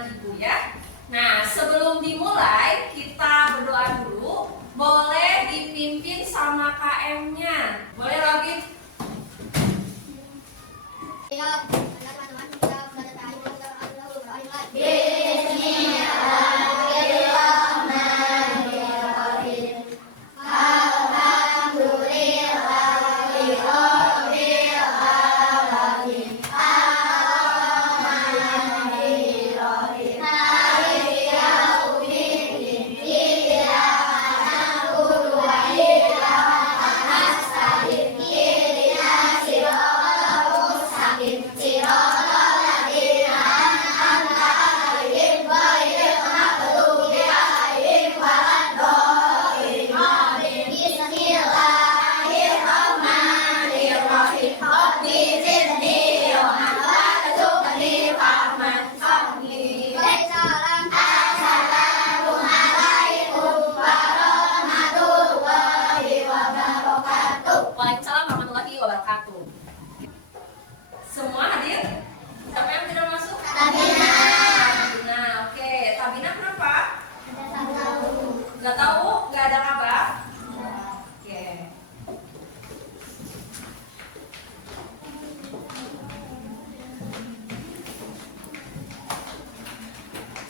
dengan ibu ya. Nah, sebelum dimulai kita berdoa dulu. Boleh dipimpin sama KM-nya. Boleh lagi? Ya, teman-teman kita pada tadi Waalaikumsalam warahmatullahi wabarakatuh. Semua hadir? Siapa yang tidak masuk? Tabina. Tabina, oke. Tabina kenapa? Nggak tahu? Nggak ada kabar? Oke.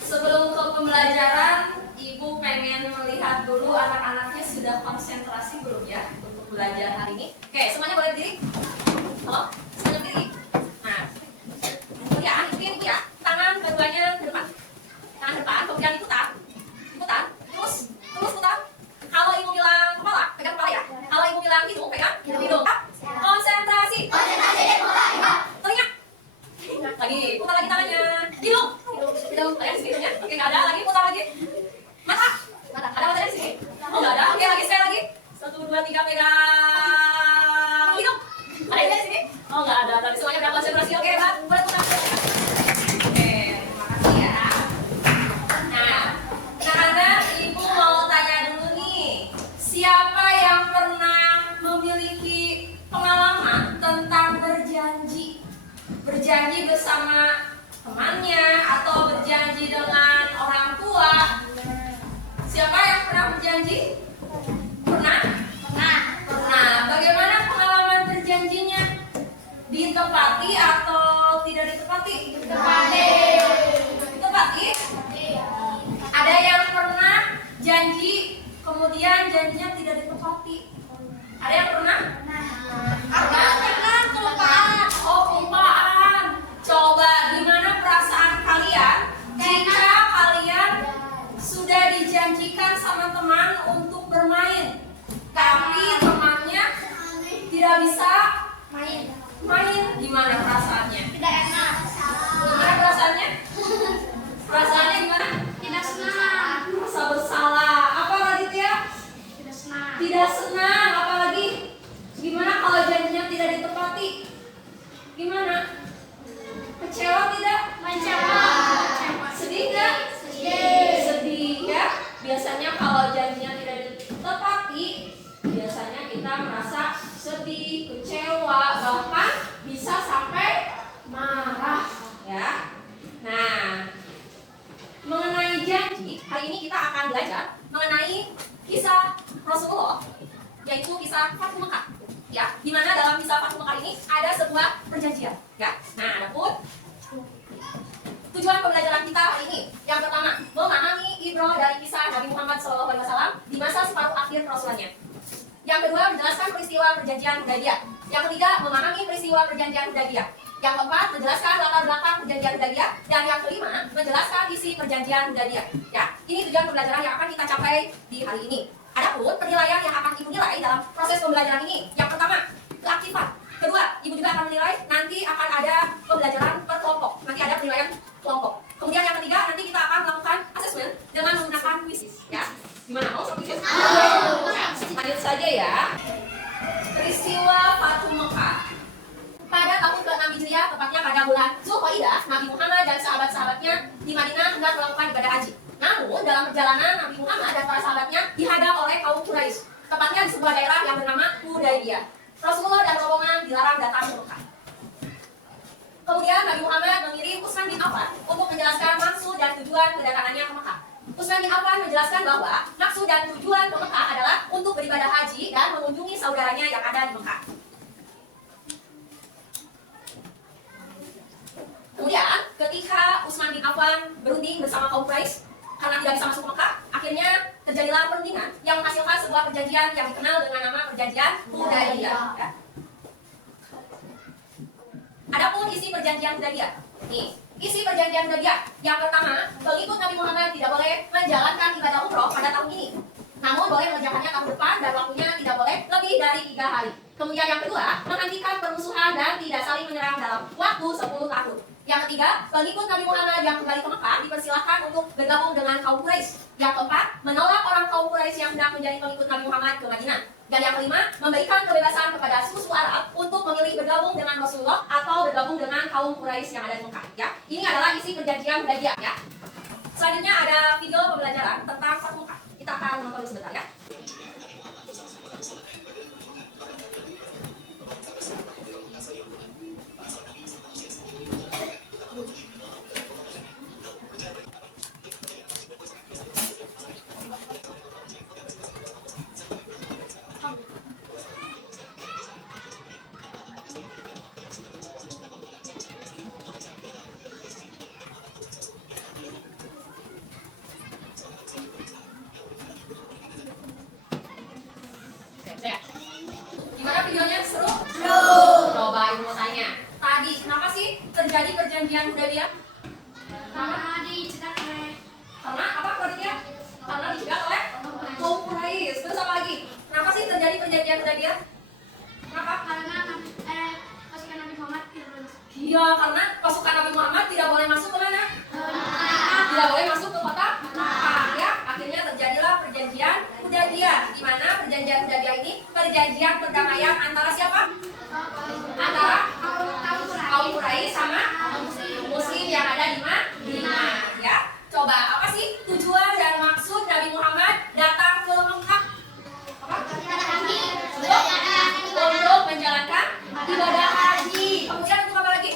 Sebelum ke pembelajaran, Ibu pengen melihat dulu anak-anaknya sudah konsentrasi belum ya untuk belajar hari ini. Oke, semuanya boleh berdiri? Halo? Semuanya berdiri? Nah, itu ya, tangan keduanya ke depan. Tangan ke depan, kemudian diputar. Terus putar. Kalau Ibu bilang kepala, pegang kepala ya. Kalau Ibu bilang hidung, pegang hidung. Konsentrasi. Telinga. Lagi, putar lagi tangannya. Hidung. Kayak di sini ya. Oke, nggak ada lagi, putar lagi. Mata. Ada matanya di sini? Oh, nggak ada. Oke, lagi sekali lagi. 1, 2, 3, pegang hidung. Ada yang di sini? Oh, nggak ada. Tadi semuanya udah konsentrasi. Oke, Pak. Boleh putar. Oke, terima kasih ya. Nah, anak-anak, Ibu mau tanya dulu nih. Siapa yang pernah memiliki pengalaman tentang berjanji? Berjanji bersama temannya atau berjanji dengan orang tua? Siapa yang pernah berjanji? Pernah? Bagaimana pengalaman berjanjinya? Ditepati atau tidak ditepati? Ditepati? Ada yang pernah janji kemudian janjinya tidak ditepati? Ada yang pernah? Oh, kelupaan. Coba gimana perasaan kalian jika kalian sudah dijanjikan sama teman untuk bermain, tapi temannya tidak bisa main? Gimana perasaannya? Tidak enak. Gimana perasaannya? Perasaannya gimana? Tidak senang. Rasa bersalah. Apa Raditya? Tidak senang. Apalagi gimana kalau janjinya tidak ditepati? Gimana? Kecewa tidak? Sedih nggak? Sedih ya. Biasanya kalau janjinya tidak ditepati, biasanya kita merasa sedih, kecewa, bahkan bisa sampai marah ya. Nah, mengenai janji, hari ini kita akan belajar mengenai kisah Rasulullah, yaitu kisah Fathu Mekah. Ya, di mana dalam kisah Fathu Mekah ini ada sebuah perjanjian. Ya, nah adapun tujuan pembelajaran kita hari ini, yang pertama, memahami ibroh dari kisah Nabi Muhammad SAW di masa separuh akhir kerasulannya. Yang kedua, menjelaskan peristiwa perjanjian Hudaybiyah. Yang ketiga, memahami peristiwa perjanjian Hudaybiyah. Yang keempat, menjelaskan latar belakang perjanjian Hudaybiyah. Dan yang kelima, menjelaskan isi perjanjian Hudaybiyah. Ya, ini tujuan pembelajaran yang akan kita capai di hari ini. Adapun penilaian yang akan Ibu nilai dalam proses pembelajaran ini, yang pertama, keaktifan. Kedua, Ibu juga akan menilai nanti akan ada pembelajaran per kelompok. Nanti ada penilaian kelompok. Kemudian yang ketiga, nanti kita akan melakukan assessment dengan menggunakan quiz. Ya, gimana? Mau sampai quiz? Lanjut saja ya. Peristiwa Fathu Mekah. Pada tahun ke-6 Hijriah, tepatnya pada bulan Zulqa'dah, Nabi Muhammad dan sahabat-sahabatnya di Madinah hendak melakukan ibadah haji. Namun, dalam perjalanan Nabi Muhammad dan para sahabatnya dihadang oleh kaum Quraisy, tepatnya di sebuah daerah yang bernama Hudaybiyah. Rasulullah dan rombongan dilarang datang ke Mekah. Kemudian Nabi Muhammad mengirim Utsman bin Affan untuk menjelaskan maksud dan tujuan kedatangannya ke Mekah. Utsman bin Affan menjelaskan bahwa maksud dan tujuan ke Mekah adalah untuk beribadah haji dan mengunjungi saudaranya yang ada di Mekah. Kemudian, ketika Utsman bin Affan berunding bersama kaum Quraisy karena tidak bisa masuk Mekah, akhirnya terjadilah perundingan yang menghasilkan sebuah perjanjian yang dikenal dengan nama Perjanjian Hudaybiyah. Ya. Adapun isi Perjanjian Hudaybiyah, nih, isi Perjanjian Hudaybiyah yang pertama, pengikut Nabi Muhammad tidak boleh menjalankan ibadah umroh pada tahun ini, namun boleh mengerjakannya tahun depan dan waktunya tidak boleh lebih dari 3 hari. Kemudian yang kedua, menghentikan permusuhan dan tidak saling menyerang dalam waktu 10 tahun. Yang ketiga, pengikut Nabi Muhammad yang kembali ke Mekah dipersilahkan untuk bergabung dengan kaum Quraisy. Yang keempat, menolak orang kaum Quraisy yang hendak menjadi pengikut Nabi Muhammad ke Madinah. Dan yang kelima, memberikan kebebasan kepada suku Arab untuk memilih bergabung dengan Rasulullah atau bergabung dengan kaum Quraisy yang ada di Mekah. Ya, ini adalah isi Perjanjian Hudaybiyah. Ya. Selanjutnya ada video pembelajaran tentang Fathu Mekah. Kita akan menonton sebentar ya. Gimana videonya? Seru? Coba Ibu mau tanya. Tadi kenapa sih terjadi Perjanjian Hudaybiyah? Karena dicegat oleh Karena apa Claudia? Karena dicegat oleh kaum Quraisy. Terus apa lagi? Kenapa sih terjadi Perjanjian Hudaybiyah? Kenapa? karena pasukan Nabi Muhammad tidak boleh masuk. Iya, karena pasukan Nabi Muhammad tidak boleh masuk ke mana? Tidak boleh masuk ke kota Mekah. Ya, akhirnya terjadilah Perjanjian Hudaybiyah. Di mana Perjanjian Hudaybiyah ini perjanjian perdamaian antara siapa? Antara kaum Quraisy sama Muslim yang ada di Madinah. Ya, coba apa sih tujuan dan maksud Nabi Muhammad datang ke Mekah? Apa? Untuk menjalankan ibadah haji. Kemudian untuk apa lagi?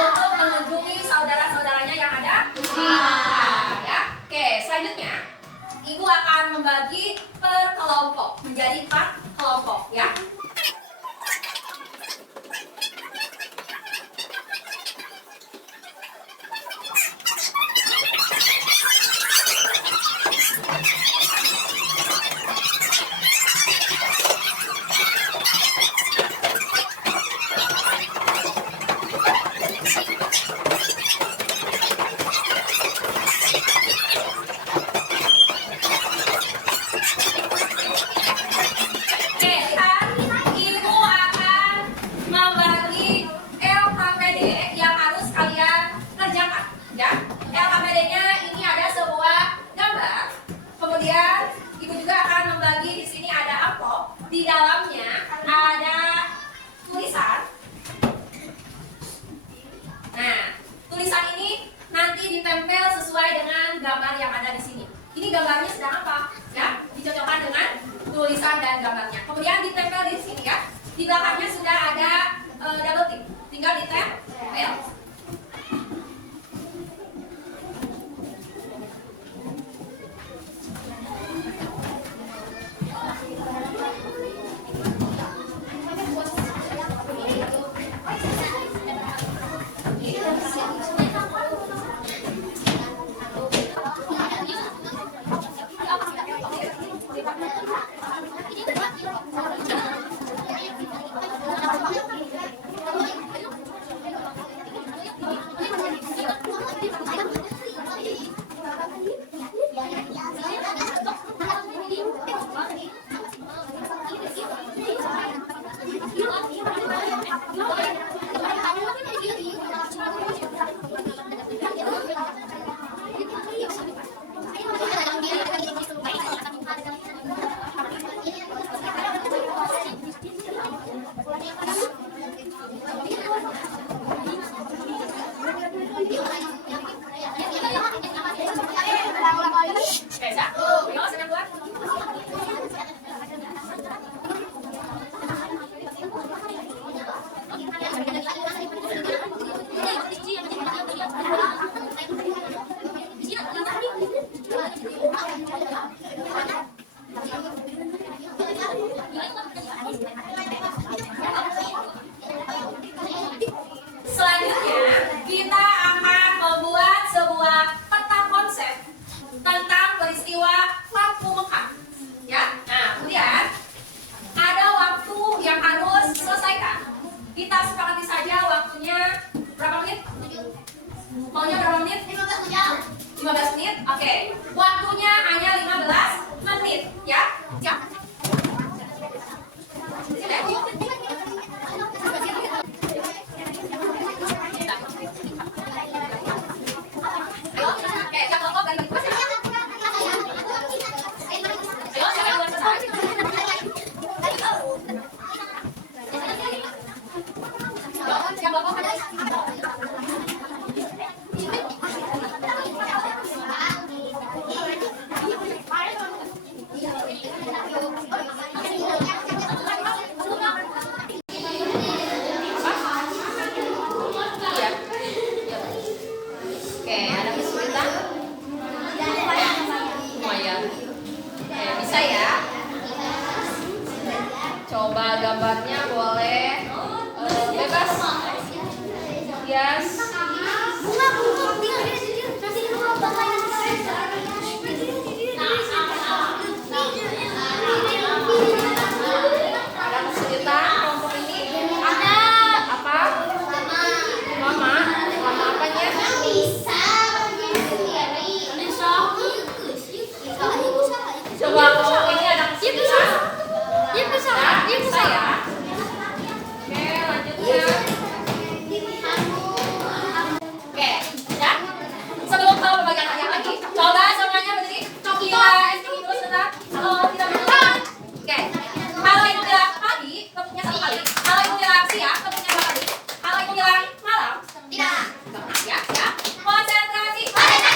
Untuk mengunjungi saudara-saudaranya yang ada di Mekah. Ya. Oke, selanjutnya Ibu akan membagi per kelompok menjadi 4 kelompok ya. Di dalamnya ada tulisan. Nah, tulisan ini nanti ditempel sesuai dengan gambar yang ada di sini. Ini gambarnya sedang apa? Ya, dicocokkan dengan tulisan dan gambarnya. Kemudian ditempel di sini ya. Di belakangnya sudah ada double tick. Tinggal ditempel. menit? 15 jam. 15 menit? Oke. Waktunya hanya 15 menit, ya. Siap? Ayo, oke, siap kelompok dan bagi tugas ya. Ayo, siapa yang duluan selesai? Siap kelompok kan? Iya. Oke, ada kesulitan? Lumayan. Oke, bisa ya? Coba gambarnya boleh bebas. Yes. Ada kesulitan kelompok ini? Ada. Apa? Lama. Lama apanya? Coba kelompok ini ada kesulitan? Dia bisa. Ya, Dia bisa bisa. ya. Oke, lanjutnya. Oke, ya. Sebelum ke pembagian hadiah lagi, coba semuanya berdiri. Kita SKI dulu sebentar. Kalau tidak benar. Oke. Kalau ibu bilang pagi, kemudian 1 kali. Kalau ibu bilang siang, kemudian 2 kali. Kalau ibu bilang malam, Tidak. enggak pernah ya, ya. Konsentrasi. Pagi,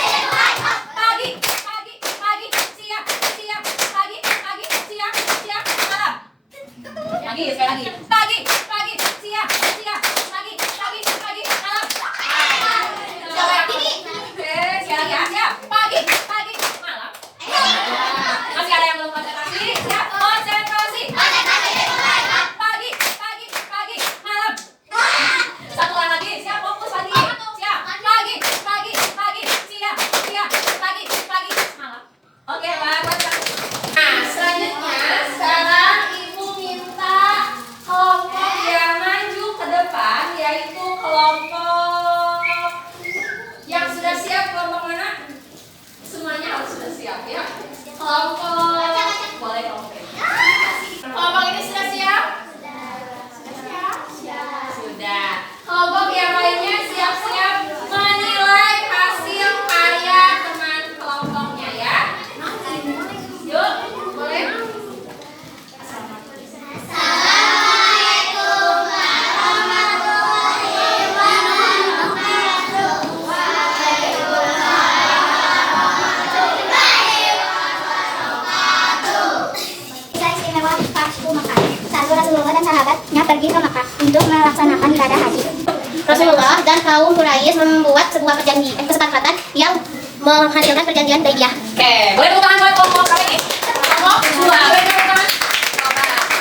pagi, pagi, siang, siang, pagi, pagi, siang, siang, malam. Lagi, sekali lagi. Pagi, pagi, siang, siang, pagi, pagi, pagi, malam. Coba yang ini. Oke, sekali lagi ya. Siap. Pagi, pagi, malam. Masih ada yang belum konsentrasi? Siap. Konsentrasi. Pagi, pagi, pagi, malam. Satu orang lagi. Siap. Fokus lagi. Siap. Pagi, pagi, pagi, siang, siang, pagi, pagi, malam. Oke, bagus. Nah, selanjutnya sekarang ibu minta kelompok yang maju ke depan, yaitu kelompok yang sudah siap. Kelompok mana? Semuanya harus sudah siap ya. Kelompok boleh kelompok ini. Kelompok ini sudah siap? Sudah. Kelompok yang lainnya siap-siap menilai hasil karya teman kelompoknya ya. Yuk, boleh? Kisah istimewa Fathu Makkah. Satu Rasulullah dan sahabatnya pergi ke Makkah untuk melaksanakan ibadah haji. Rasulullah dan kaum Quraisy membuat sebuah kesepakatan yang menghasilkan perjanjian Baiyah. Oke, boleh tepuk tangan buat kelompok kali ini? Kelompok dua, boleh tepuk tangan?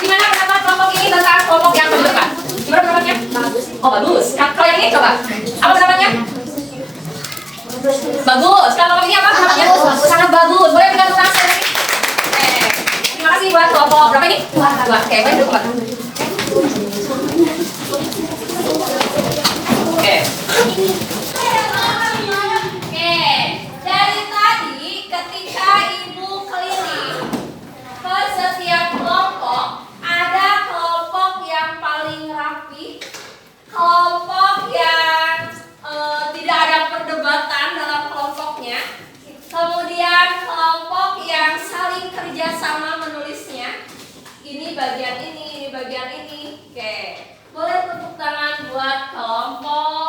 Gimana pendapat kelompok ini tentang kelompok yang kedua depan? Gimana pendapatnya? Bagus. Oh bagus. Kalau yang ini coba. Apa pendapatnya? Bagus. Kalau kelompok ini apa pendapatnya? Bagus. Sangat bagus. Boleh berikan tepuk tangan sekali lagi? Oke. Terima kasih buat kelompok berapa ini? Dua. Oke, boleh duduk. Oke. Oke, dari tadi ketika ibu keliling ke setiap kelompok, ada kelompok yang paling rapi, kelompok yang tidak ada perdebatan dalam kelompoknya, kemudian kelompok yang saling kerjasama menulisnya. Ini bagian ini bagian ini. Oke, boleh tepuk tangan buat kelompok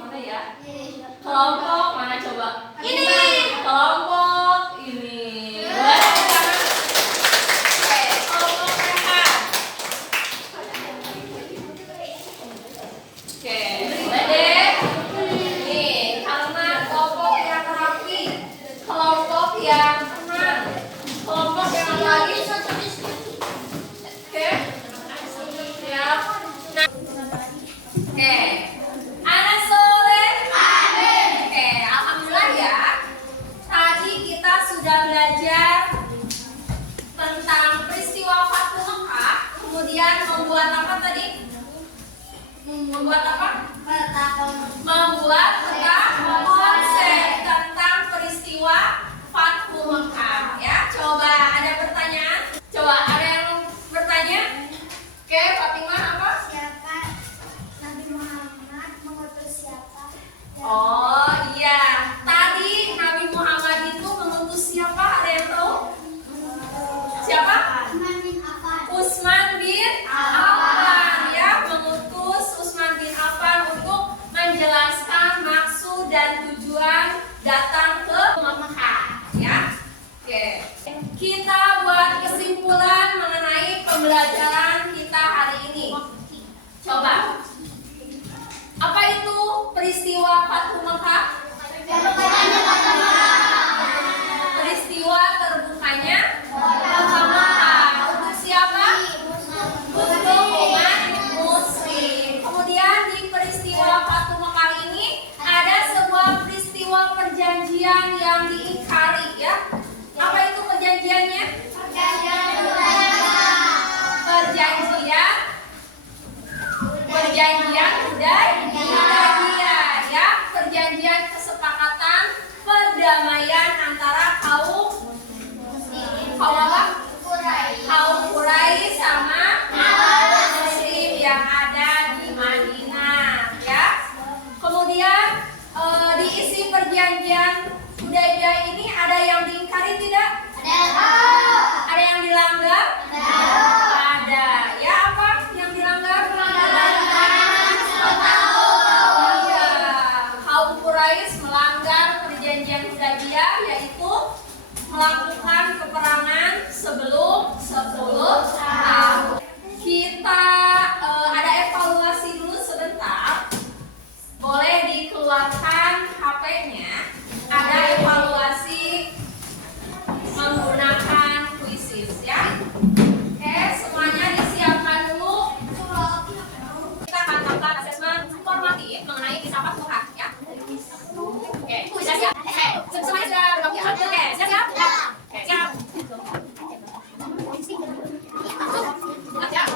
mana ya? Kelompok mana coba? Ini kelompok ini. Boleh tepuk tangan? Oke, kelompok sehat. Oke, boleh deh. Nih, karena kelompok yang rapi, kelompok yang tenang, kelompok yang lagi. Oke, siap. Nah, oke, anak soleh. Oke, alhamdulillah ya. Tadi kita sudah belajar tentang peristiwa Fathu Makkah, kemudian membuat apa tadi? Membuat apa? Membuat peta konsep tentang peristiwa Fathu Mekah. Ya, coba ada pertanyaan? Coba ada yang bertanya? Oke, Fatimah apa? Siapa Nabi Muhammad mengutus siapa? Oh iya, tadi Nabi Muhammad itu mengutus siapa? Ada yang tahu? Siapa? Utsman bin Affan. Utsman bin Affan, ya, mengutus Utsman bin Affan untuk menjelaskan maksud dan tujuan datang ke Mekah, ya. Oke. Kita buat kesimpulan mengenai pembelajaran kita hari ini. Coba. Apa itu peristiwa Fathu Mekah? Peristiwa terbukanya Kota Mekah. Untuk siapa? Untuk umat muslim. Kemudian di peristiwa Fathu Mekah ini ada sebuah peristiwa perjanjian yang diingkari, ya. Apa itu perjanjiannya? Perjanjian Hudaybiyah, ya, perjanjian kesepakatan perdamaian antara kaum apa? Kaum Quraisy sama muslim yang ada di Madinah, ya. Kemudian diisi perjanjian Hudaybiyah ini ada yang diingkari tidak? Ada yang dilanggar? Ada. Ya, apa yang dilanggar? Iya, kaum Quraisy melanggar perjanjian Hudaybiyah, yaitu melakukan peperangan sebelum 10 tahun. Kita ada evaluasi dulu sebentar. Boleh dikeluarkan HP-nya. Ada evaluasi menggunakan kuisis, ya. Oke, semuanya disiapkan dulu. Kita akan melakukan asesmen formatif mengenai kisah Fathu Mekah, ya. Oke, sudah siap? Semuanya sudah bergabung? Oke, siap? Oke, siap. Siap.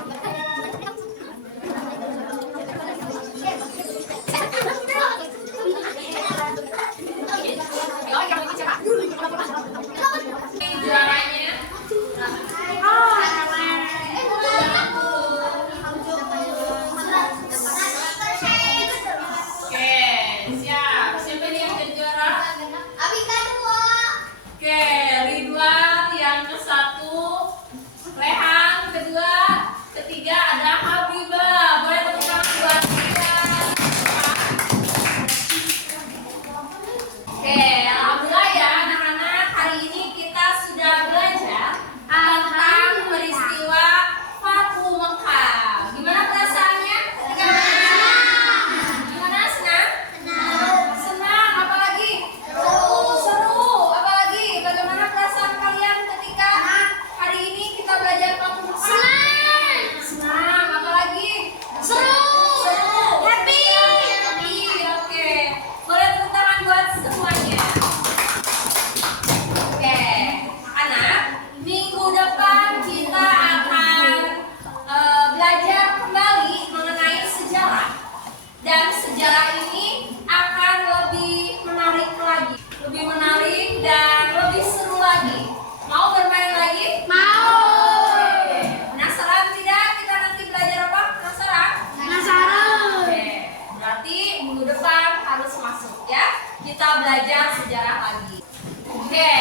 Juaranya. Oke, siap. Siapa nih yang jadi juara? Oke, Ridwan yang ke-1, Rehan kedua, ketiga ada Habibah. Boleh tepuk tangan buat dia. Oke, alhamdulillah ya anak-anak, hari ini kita sudah belajar tentang peristiwa Fathu Mekah. Gimana perasaannya? Gimana, senang? Senang, apalagi? Seru, apalagi? Bagaimana perasaan kalian ketika hari ini kita belajar Fathu Mekah? Senang, apalagi? Seru, happy, oke. Boleh tepuk tangan buat semuanya. Oke, anak, minggu depan kita akan belajar kembali mengenai sejarah. Dan sejarah ini akan lebih menarik lagi, lebih menarik dan lebih seru lagi. Mau bermain lagi? Mau. Oke. Penasaran tidak? Kita nanti belajar apa? Penasaran? Oke. Berarti minggu depan harus masuk, ya. Kita belajar sejarah lagi. Oke,